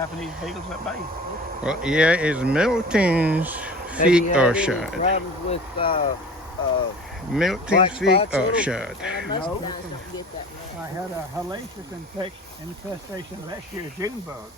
Japanese beetles at bay. Well, yeah, it's Milton's feet are shot. Problems with Milton's feet are shot. No, I had a hellacious infestation last year, June bug.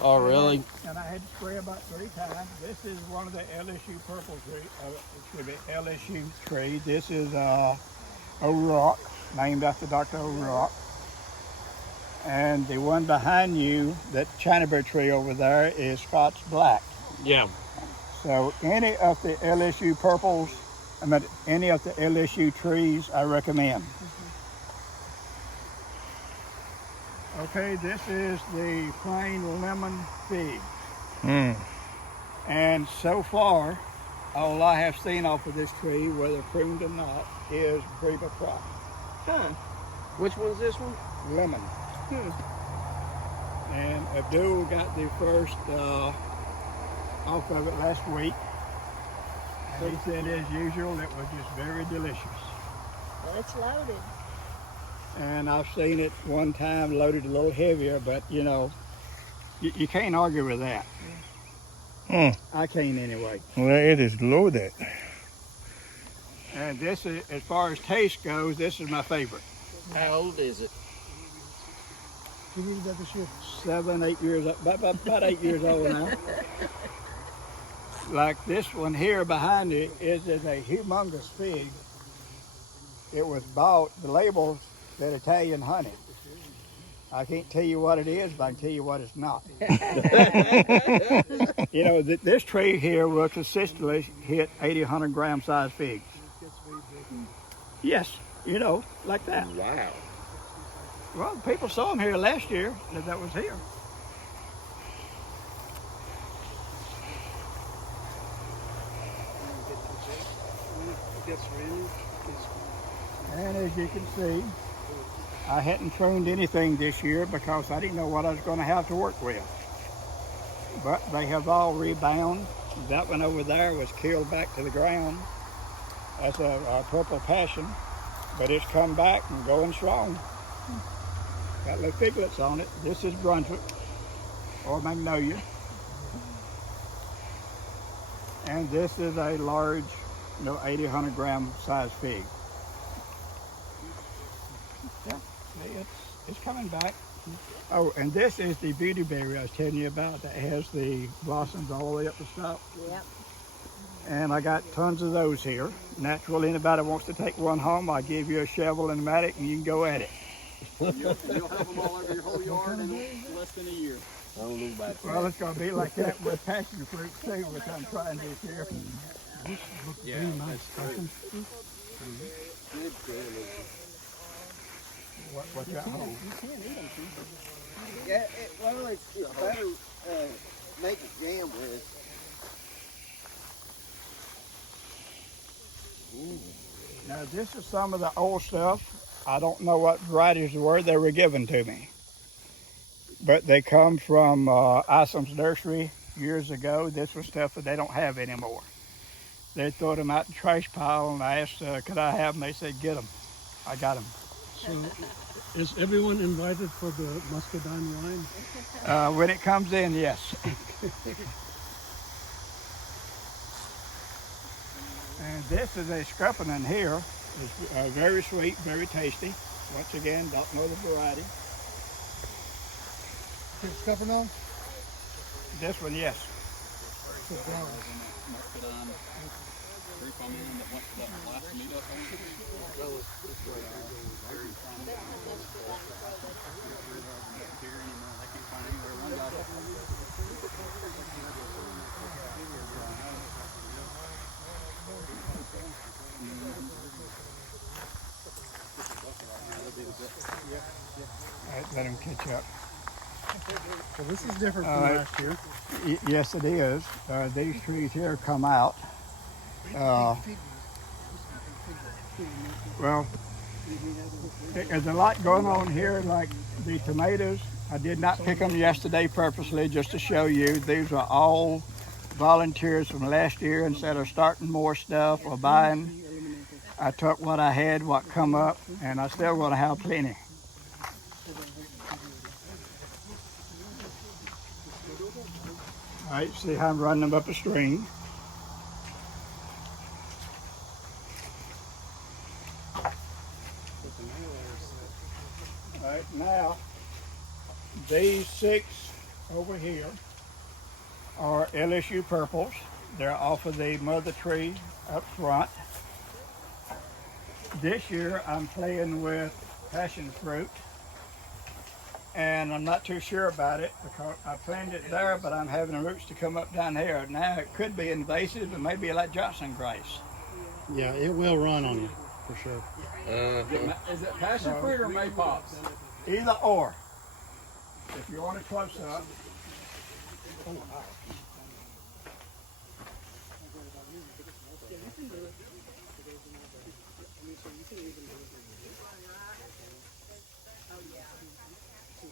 Oh, really? And I had to spray about 3 times. This is one of the LSU purple tree. It should be LSU tree. This is O'Rourke, named after Dr. O'Rourke. And the one behind you, that Chinaberry tree over there, is Scots Black. Yeah. So any of the LSU purples, any of the LSU trees, I recommend. Okay, this is the plain lemon fig. And so far, all I have seen off of this tree, whether pruned or not, is Breva crop. Huh. Which one's this one? Lemon. And Abdul got the first off of it last week. And he said, as usual, it was just very delicious. It's loaded. And I've seen it one time loaded a little heavier, but you know, you can't argue with that. I can't anyway. Well, it is loaded. And this is, as far as taste goes, this is my favorite. How old is it? 7, 8 years, about 8 years old now. Like this one here behind it is a humongous fig. It was bought, the label said Italian honey. I can't tell you what it is, but I can tell you what it's not. You know, this tree here will consistently hit 80, 100 gram size figs. Yes, you know, like that. Wow. Well, people saw them here last year that was here. And as you can see, I hadn't pruned anything this year because I didn't know what I was going to have to work with. But they have all rebound. That one over there was killed back to the ground. That's a purple passion, but it's come back and going strong. Got little figlets on it. This is Brunswick or Magnolia. And this is a large, 80, 100 gram size fig. Yeah, it's coming back. Oh, and this is the beauty berry I was telling you about that has the blossoms all the way up the stalk. Yep. And I got tons of those here. Natural, anybody wants to take one home, I'll give you a shovel and a mattock and you can go at it. You'll have them all over your whole yard in less than a year. I don't know about that. Well, it's going to be like that with passion fruit too, which I'm trying this year. Yeah, that's true. What you got home? Yeah, well, it's better make a jam with. Now, this is some of the old stuff. I don't know what varieties were. They were given to me. But they come from Isom's nursery years ago. This was stuff that they don't have anymore. They threw them out in the trash pile, and I asked, could I have them? They said, get them. I got them. So, is everyone invited for the Muscadine wine? When it comes in, yes. And this is a scuppernong here. It's very sweet, very tasty. Once again, don't know the variety. Scuppernong? This one, yes. All right, let him catch up. So this is different from last year. Yes, it is. These trees here come out. Well, there's a lot going on here, like the tomatoes. I did not pick them yesterday purposely just to show you. These are all volunteers from last year. Instead of starting more stuff or buying, I took what I had, what come up, and I still want to have plenty. All right, see how I'm running them up a string. All right, now these 6 over here are LSU purples. They're off of the mother tree up front. This year I'm playing with passion fruit, and I'm not too sure about it because I planted it there, but I'm having the roots to come up down here. Now it could be invasive and maybe like Johnson grass. Yeah, it will run on you for sure. Is it passion fruit or maypops? Either or. If you want it close up.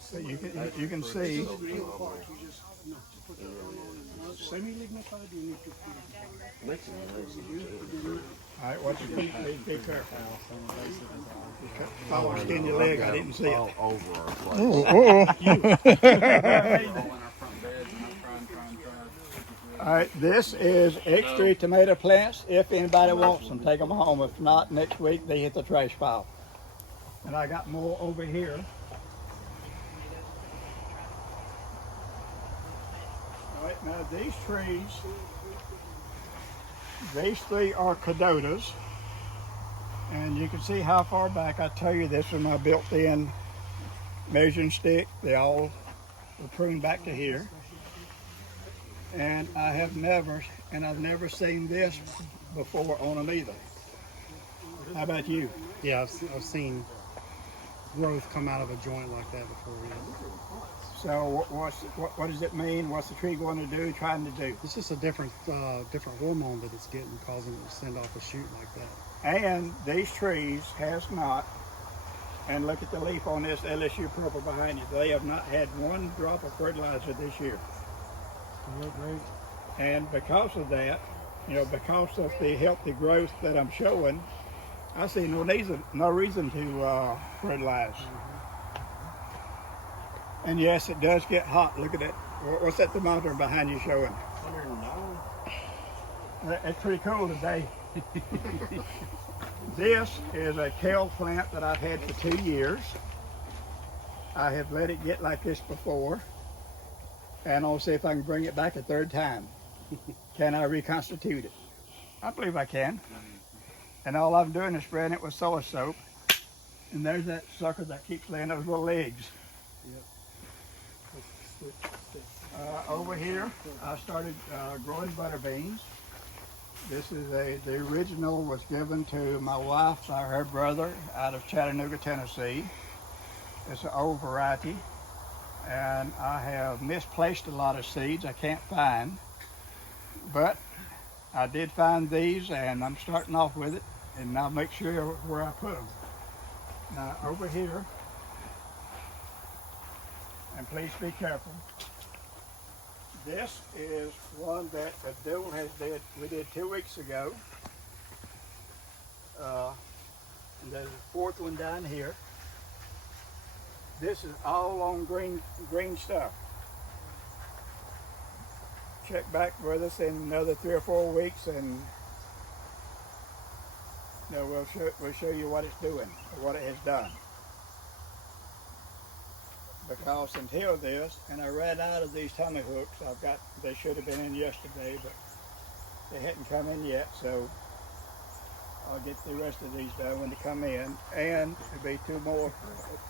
So you can see. Semi-lignified, you need to put it. All right, watch your feet, please. Be careful. If I was skin your leg, I didn't see it. All right, this is extra tomato plants. If anybody wants them, take them home. If not, next week they hit the trash pile. And I got more over here. All right, now these trees, these 3 are cadotas. And you can see how far back. I tell you, this is my built-in measuring stick. They all were pruned back to here. And I've never seen this before on them either. How about you? Yeah, I've seen growth come out of a joint like that before. Yeah. So what does it mean? What's the tree going to do, trying to do? It's just a different hormone that it's getting, causing it to send off a shoot like that. And these trees has not, and look at the leaf on this LSU purple behind you. They have not had 1 drop of fertilizer this year. Great. And because of that, because of the healthy growth that I'm showing, I see no reason to fertilize. And yes, it does get hot. Look at that. What's that thermometer behind you showing? 109. It's pretty cool today. This is a kale plant that I've had for 2 years. I have let it get like this before, and I'll see if I can bring it back a 3rd time. Can I reconstitute it? I believe I can. And all I'm doing is spraying it with soy soap. And there's that sucker that keeps laying those little eggs. Over here, I started growing butter beans. This is the original was given to my wife by her brother out of Chattanooga, Tennessee. It's an old variety, and I have misplaced a lot of seeds I can't find, but I did find these, and I'm starting off with it, and I'll make sure where I put them. Now over here, and please be careful, this is one that Abdul we did 2 weeks ago. And there's a 4th one down here. This is all on green stuff. Check back with us in another 3 or 4 weeks, and we'll show you what it's doing, or what it has done. Because until this, and I ran out of these tummy hooks, they should have been in yesterday, but they hadn't come in yet, so I'll get the rest of these done when they come in. And there'll be 2 more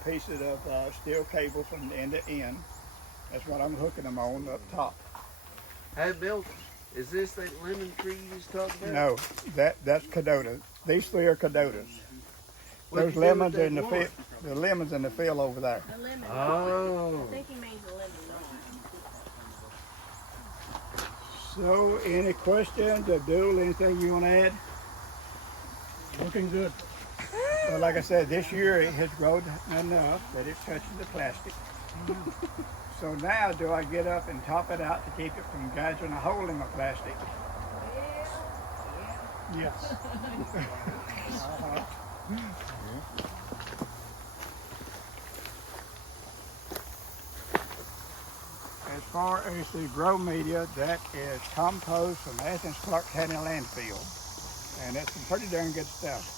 pieces of steel cable from end to end. That's what I'm hooking them on up top. Hey, Bill, is this that lemon tree you was talking about? No, that's cadota. These 3 are cadotas. Those lemons in the field, the lemons in the field over there. A lemon. Oh. I think he means a lemon. So, any questions, Abdul, anything you want to add? Looking good. Well, like I said, this year it has grown enough that it touches the plastic. So now, do I get up and top it out to keep it from gouging a hole in my plastic? Yes. far as the grow media, that is compost from Athens Clark County landfill. And it's some pretty darn good stuff.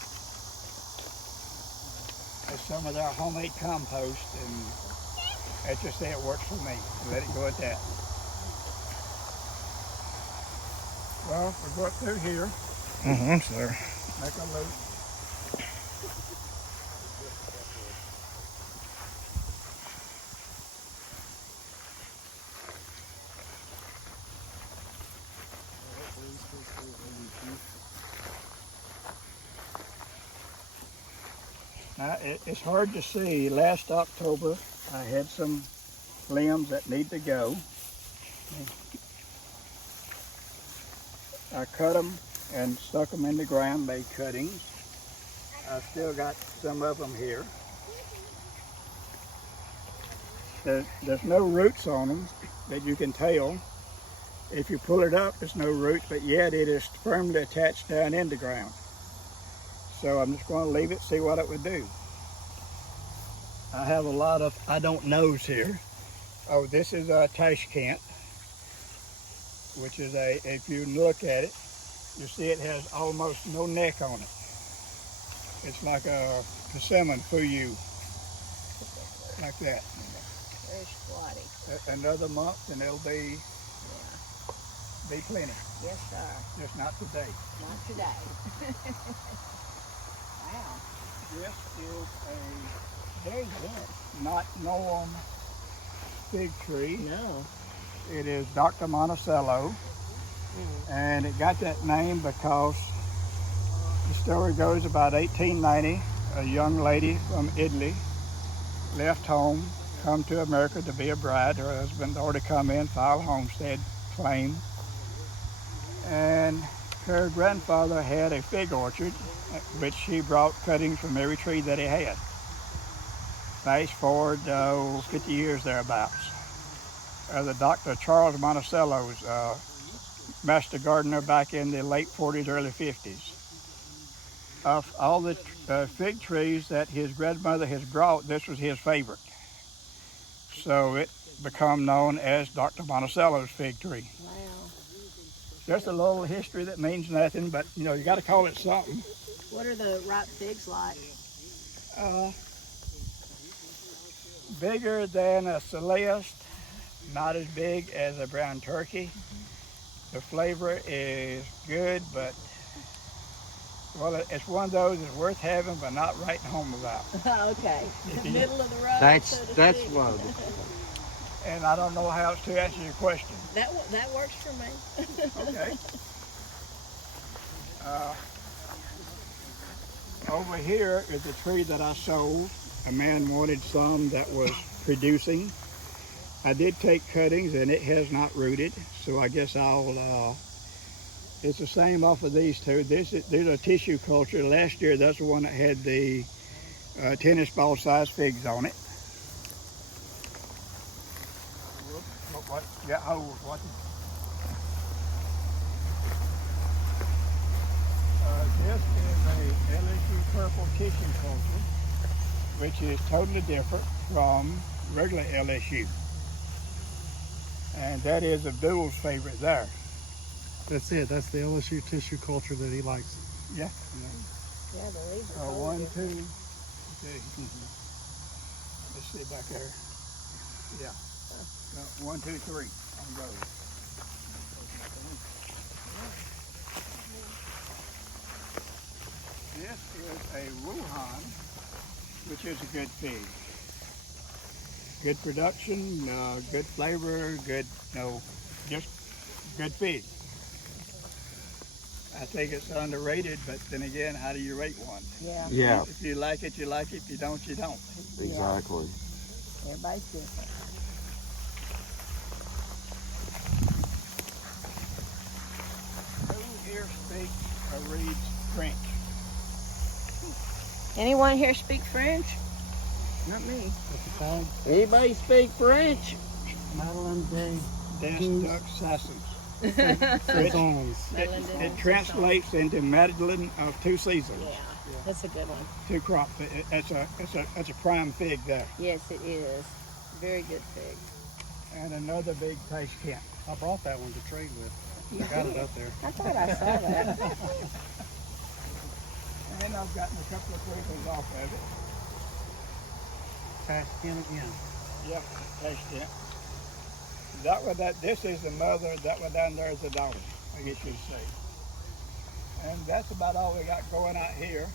It's some of their homemade compost, and let's just say it works for me. Let it go at that. Well, we'll go up through here, I'm sorry. make a loop. Now, it's hard to see. Last October, I had some limbs that need to go. I cut them and stuck them in the ground, made cuttings. I've still got some of them here. There's no roots on them that you can tell. If you pull it up, there's no roots, but yet it is firmly attached down in the ground. So I'm just going to leave it, see what it would do. I have a lot of I don't knows here. Oh, this is a Tashkent, which is if you look at it, you see it has almost no neck on it. It's like a persimmon fuyu, like that. Very squatty. Another month and it'll be plenty. Yes, sir. Just not today. Not today. Wow. This is Very good. a not known fig tree. No. It is Dr Monticello, and it got that name because the story goes about 1890, a young lady from Italy left home, come to America to be a bride. Her husband already come in, file a homestead claim, and her grandfather had a fig orchard, which she brought cuttings from every tree that he had. Fast forward 50 years thereabouts. The Dr. Charles Monticello's master gardener back in the late 40s, early 50s. Of all the fig trees that his grandmother has brought, this was his favorite. So it became known as Dr. Monticello's fig tree. Wow. Just a little history that means nothing, but you know, you got to call it something. What are the ripe figs like? Bigger than a Celeste, not as big as a brown turkey. The flavor is good, but well, it's one of those that's worth having, but not writing home about. Okay. Middle of the road. That's so to that's speak. what. And I don't know how else to answer your question. That works for me. Okay. Over here is a tree that I sold. A man wanted some that was producing. I did take cuttings and it has not rooted, so I guess I'll, it's the same off of these two. There's a tissue culture. Last year, that's the one that had the tennis ball size figs on it. What? Yeah, oh, what? This is a LSU purple tissue culture, which is totally different from regular LSU. And that is Abdul's favorite there. That's it. That's the LSU tissue culture that he likes. Yeah. Yeah, the leaves are totally 1, 2, different. okay. Let's see back there. Yeah. 1, 2, 3 on those. This is a Wuhan, which is a good fig. Good production, good flavor, good, just good fig. I think it's underrated, but then again, how do you rate one? Yeah. Yeah, If you like it, you like it. If you don't, you don't. exactly. Everybody's different. Who here speaks or reads French? Anyone here speak French? Not me. Anybody speak French? Madeline Day. Des Duck Sassons. Saisons. It translates into Madeline of two seasons, Yeah, that's a good one. two crops. It's a prime fig there. Yes, it is. Very good fig. and another big paste tent. I brought that one to trade with. I got it up there. I thought I saw that. And I've gotten a couple of twinkles off of it. Pass in again. Yep, paste tent. This is the mother, that one down there is the daughter, I guess you'd say. And that's about all we got going out here.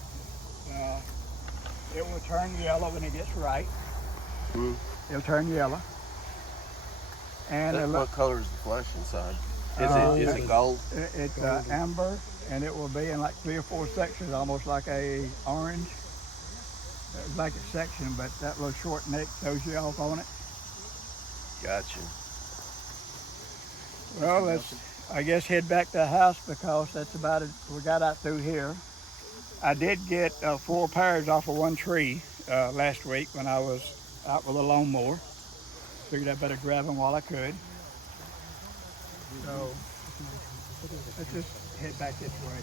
It will turn yellow when it gets ripe. It'll turn yellow. And What color is the flesh inside? Gold. Is it gold? It's amber, and it will be in like 3 or 4 sections, almost like a orange. Like a section, but that little short neck throws you off on it. Gotcha. Well, let's, I guess, head back to the house because that's about it. We got out through here. I did get 4 pears off of one tree last week when I was out with a lawnmower. Figured I better grab them while I could. So let's just head back this way.